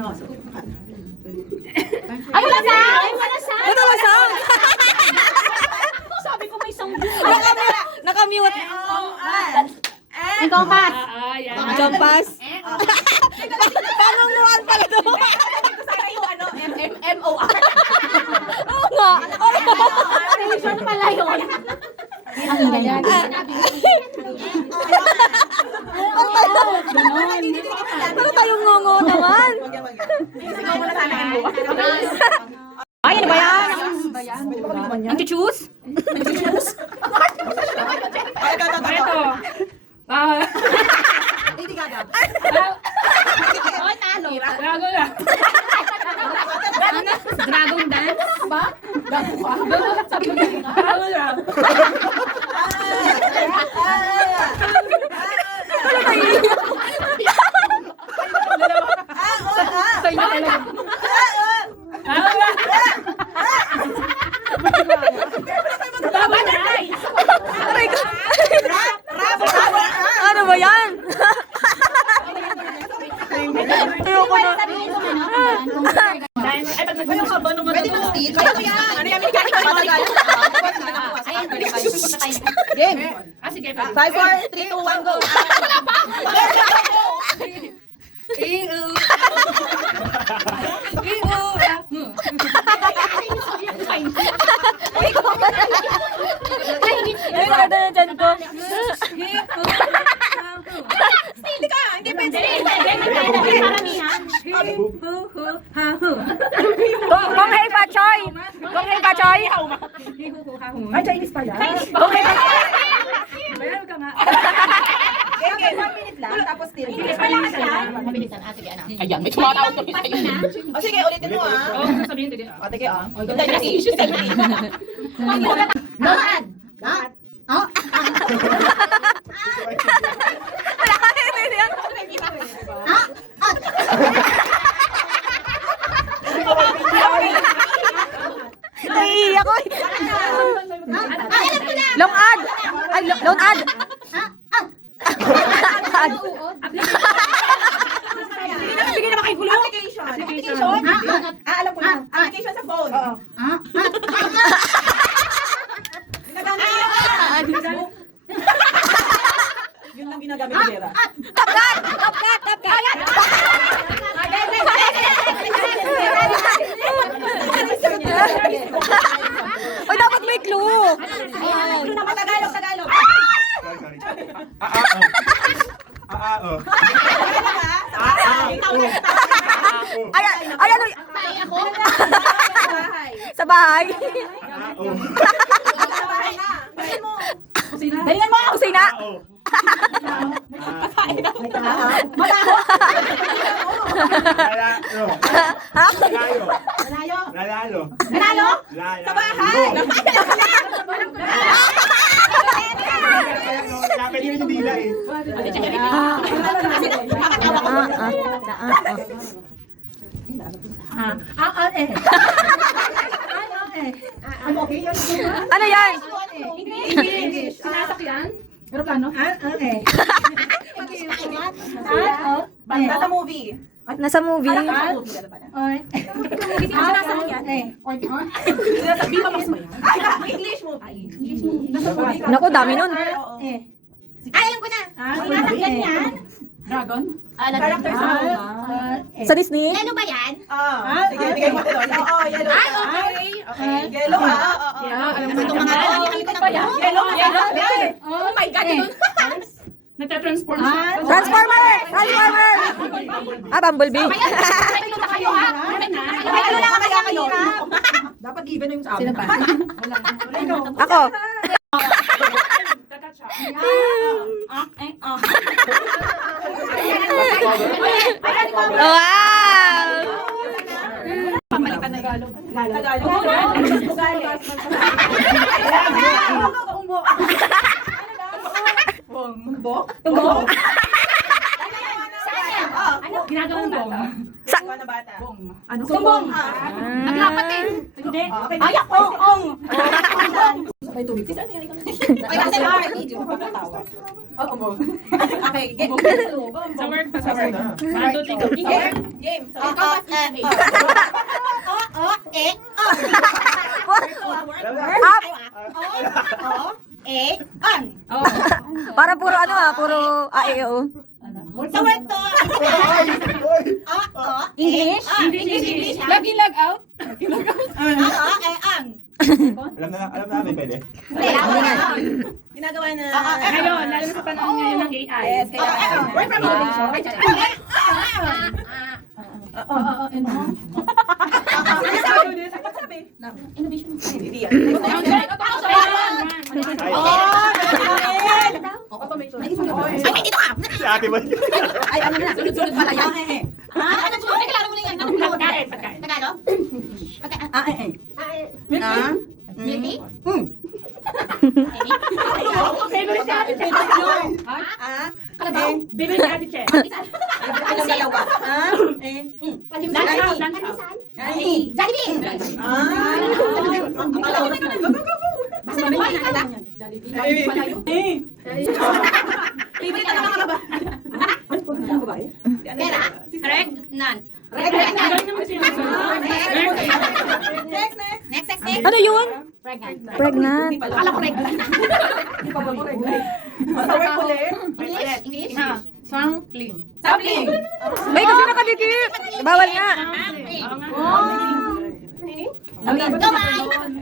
ano. Ay, wala sa! Ay, wala sa! Ito ba sound? Sabi ko may sound. Nakamute. Ikaw pa. Jump pass. Pangunguan pala to. Sana yung ano, MMOR. Oo nga. Television pala yun. Ang ingay yan. Ano tayong ngungo naman? Isigaw mo na sana MMOR. Ay, ano ba yan? Ang choose? Ay, ito. Lady Gaga. Ay, talo. Gago na. Dragon dance? Ba? Gago na. Ano ba yan? Ayoko na. Pwede bang steal? Ano yan? Ano yan? Game. Sige. 5, 4, 3, 2, 1, go. Ay, maganda na dyan ko. Steal ka! Hindi pwede. Kung hey pa, Choy! Kung hey pa, Choy! Ay, Chinese pala. Kung hey pa, Meron ka nga. Okay, 1 minute lang. Tapos steal. Mabilisan. Sige, ano? Ayan, may tumatawag to sa'yo. O sige, ulitin mo ah. Oo, sasabihin, sige. O, sige ah. Ganda niya si Dad! Oh! wala ka rin yan. Naiiyak ko. Long ad! Ay, long ad! Ad. Bigyan naman kay Gulo. Application. Application? Alam ko na. Application sa phone. Oo. Ginagamit yun. Yun lang ginagamit ni Vera. Tapkat! Tapkat! Tapkat! Uy, dapat may clue. Clue naman Tagalog. Ay, ay, ano? Sa bahay. Galingan mo! Kusina! Nanalo? Sa bahay! Pwede yung dila eh. Ano yan? English. Sinasakyan? Aeroplano? Nasa movie. Nasa movie. English movie. Nasa movie. Naku, dami nun. Ay, Ay, alam ko na! Sinasakyan yan? Dragon? character sa Sa Disney? Ano ba yan? Sige, bigay mo ito. Oo, yellow. Okay. Yellow ha? Alam mo Itong mga nakikita ko. Yellow. Oh my God! Nagtatransform siya. Transformer! Transformer! Bumblebee. Ano lang kaya kayo? Dapat given na yung sa amin. Ako. Tatat siya. Wow! Pamalitan na Tagalog. Tagalog. Bok? Bok? Ginagawang bong. Ikaw na bata. Bong. Ano? Sumbong. Naglapat eh. Hindi. Ayak ko. Ong. Sabay tubig. Sis, ano yan? Ay, kasi Mark. Okay, game. Sa work pa, sa work. Matutin ko. Game. So, Para puro ano puro AEO. Sa word to. English? English. Log in, log out. Alam namin pwede. Ginagawa na. Ngayon, lalo na sa panahon ngayon ng AI. Yes, kaya. Work from home. Innovation. Hindi yan. Si ate ba? Ay, ano na? Sunod-sunod pala yan. Pagkain, pagkain. Favorite ni Ate Che. Kalabaw. Favorite ni Ate Che. Alam dalawa. Gawin naman sinusunod. Next. Ano yun? Pregnant. Pregnant. Akala ko pregnant. Sa work ulit. English. Sampling. May kasi nakadikit. Bawal nga.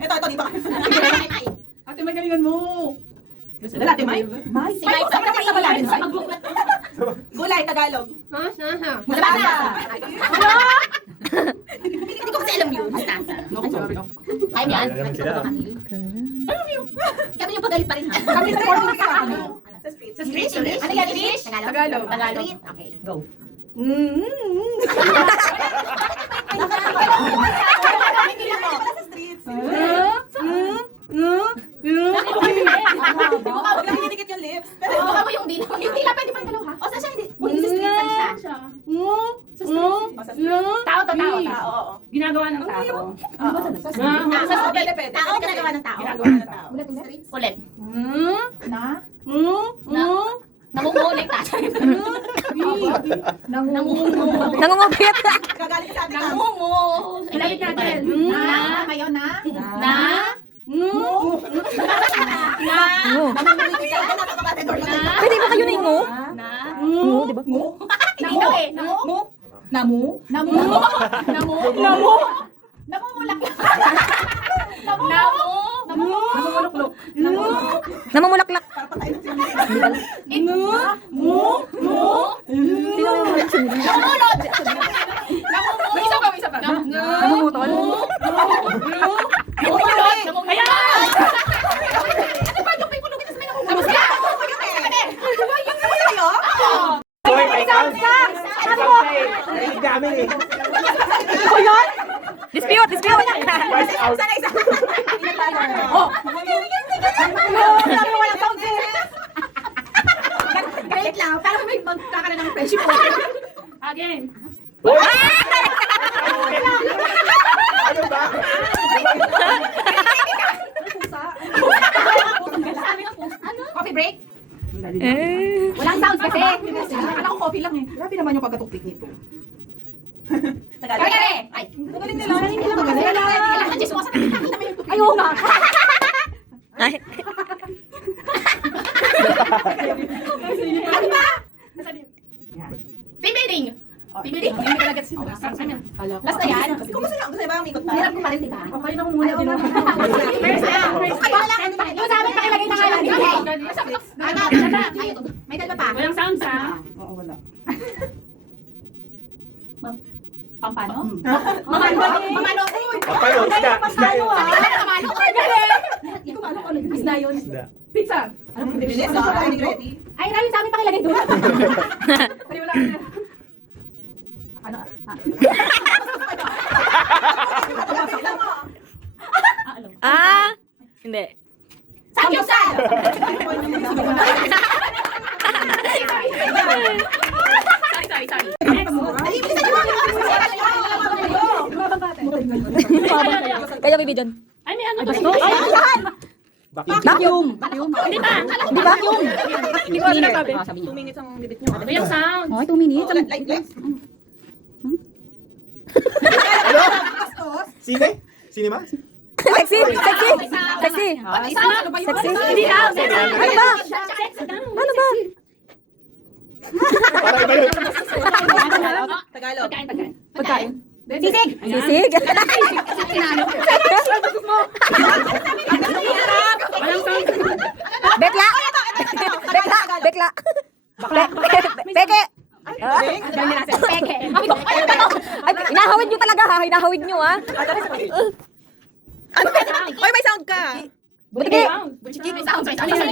Ito, dito. Ate, magalingan mo. Dala, ate, May? May? Sa malalim, May? Gulay, Tagalog. Mustasa. Hindi ko kasi alam yun. Mustasa. Kaya yan. Alam naman sila. Kami yung pagalit pa rin ha. Kami sa sporting ka. Sa street. Sa street. Ano yan? English? Tagalog. Street. Okay. Go. Sa streets. Huwag lang hinikit yung lips. Pero, Baka mo yung dila. Yung dila pwede pa rin dalawa. O saan siya? Hindi. Kung hindi sa street, saan siya? sa streets. Tao to tao. Oo. Ginagawa ng tao. Sa streets. Sa Pwede. tao ginagawa ng tao. Ginagawa ng tao. Ulit. Na? Nangungulit ta. Nangungupit. Gagaling sa atin. Nangungu. Ilapit natin. Na. Kayo na. Na. Pwede ba kayo na yung ngo? Na. Ngo, di ba? Hindi daw eh. Namu. Namu? Namu. Namu. Namu. Namumulak. Namu. Namu. Namumuluklok. Namu. Namumulaklak. Namumulot. Isa pa. Namumutol. Namumulot. Ayan! Hoy, may sound. Ay, dami eh. Dispute. Price out. Galit lang. Parang may magkakaroon ng friendship. Again. Ano ba? Coffee break? Eh. Walang sounds kasi. Akala ko coffee lang eh. Grabe naman yung pagkatuktik nito. Kare! Ay! Magaling nila. Kailangan dyan sumasagot. Nakita mo yung tubig. Ayaw nga. Ay. Ano ba? Nasabi. Team building! Team building. Hindi ka nagets. Last na yan. Kung gusto niyo ba umikot pa? Hirap ko pa rin, di ba? Okay na muna din. First na. Kayo na lang. Yung sabi, pakilagay na nga lang. Okay. May dalawa pa. Walang sounds ha. Oo, wala. Pampano? Mamalo. Mamalo. Papalo, isda. Isda yun. Mamalo. Ay, galing! Isda yun. Isda. Pizza. Ano? Bibilis. Ready? Ay, Ryan, sa amin pakilagay doon. Pwede wala. Ano? Hindi. Samgyupsal! Sorry. Kaya baby John. Ay, may ano Ay, to? bastos. Vacuum. Hindi ba? Di vacuum. Hindi ko sinasabi. 2 minutes ang bibit nyo. Ano yung sound? Oh, 2 minutes. Like. Sine? Cinema? Sexy. Sexy. Sexy. Sexy. Hindi daw. Ano ba? Ano ba? Parang iba yun. Tagalog. Pagkain. Sisig. Sisig. Walang sound. Bekla. Bekla. Bekla. Peke. Peke. Ay, inahawid nyo talaga ha. Inahawid nyo ha. Oy, may sound ka. Butiki. May sound. Ano yun?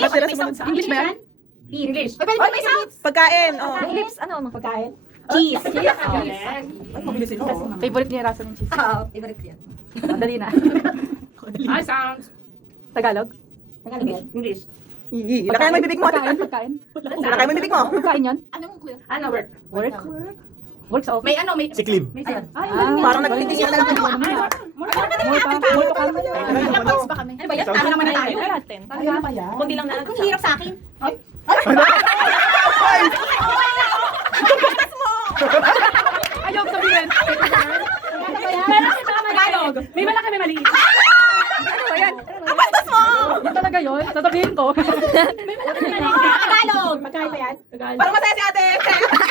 English ba yan? English. Oy, may sound. Pagkain. Oh. Lips. Ano ang pagkain? Cheese. Favorite niya rasa ng cheese. Oo, favorite ko yan. Madali na. Ah, sounds. Tagalog. Tagalog yan. English. Lakayan mo yung bibig mo. Pagkain. Lakayan mo yung bibig mo. Pagkain yan. Anong clue? Ano, work? Work. Work sa office. May ano, may... Siklib. May sound. Parang nagtitingin lang. More pa kami. Ano ba yan? Tama naman na tayo. Kundi lang na. Ang hirap sa akin. Ayaw sabihin. Meron si tama Tagalog. May malaki, may maliit. Ano ba yan? Yun talaga yun. Sasabihin ko. May malaki, may maliit. Tagalog! Pagkain ba yan? Tagalog. Parang masaya si ate.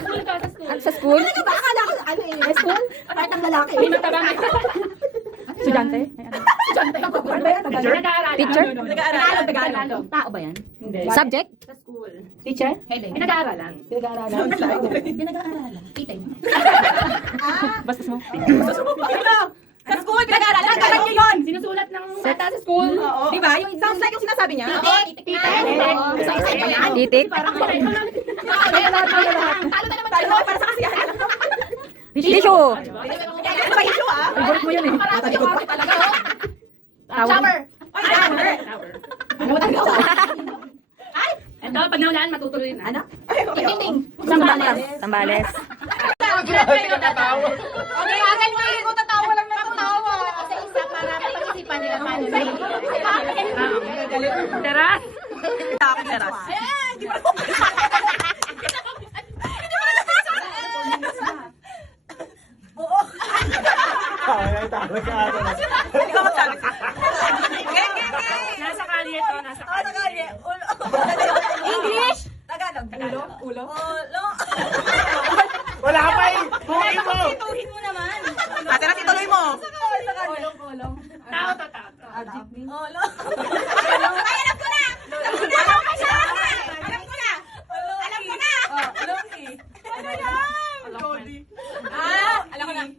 School ka sa school. Sa school? Baka akala ko, ano eh, school? Partang lalaki. May mataba, may Estudyante? Nag-aaral. Teacher? Nag-aaral. Tagalog. Tao ba yan? Hindi. Subject? Sa school. Teacher? May nag-aaralan. Pinag-aaralan. Titay mo. Basta mo. Sa school, pinag-aaralan. Nagkaroon nyo yun. Sinusulat ng bata sa school. Oo. Di ba? Yung sounds like yung sinasabi niya. Isa-isa ba yan? Titik? Parang Tayo mo, para sa kasiyahan. Tissue? Ano ba issue ah? Favorite mo yun eh. Shower! Oy, shower. Ito, pag naulaan, matutuloy na. Ano? Ay, okay. Ting-ting! Sambales. Sambales. Okay, akin mo yung tatawa lang na tatawa. Isa-isa para pag-isipan nila paano. Teras. Akin teras. Ay, tama ka. Ikaw magsabi. Nasa kalye ito, nasa kalye. English. Tagalog. Ulo. Wala pa eh. Huwag mo. Ituhin mo naman. Ate, nas ituloy mo. Tao to, tao. Ay, alam ko na. Alam ko na. Ano yan? Jody. Alam ko na.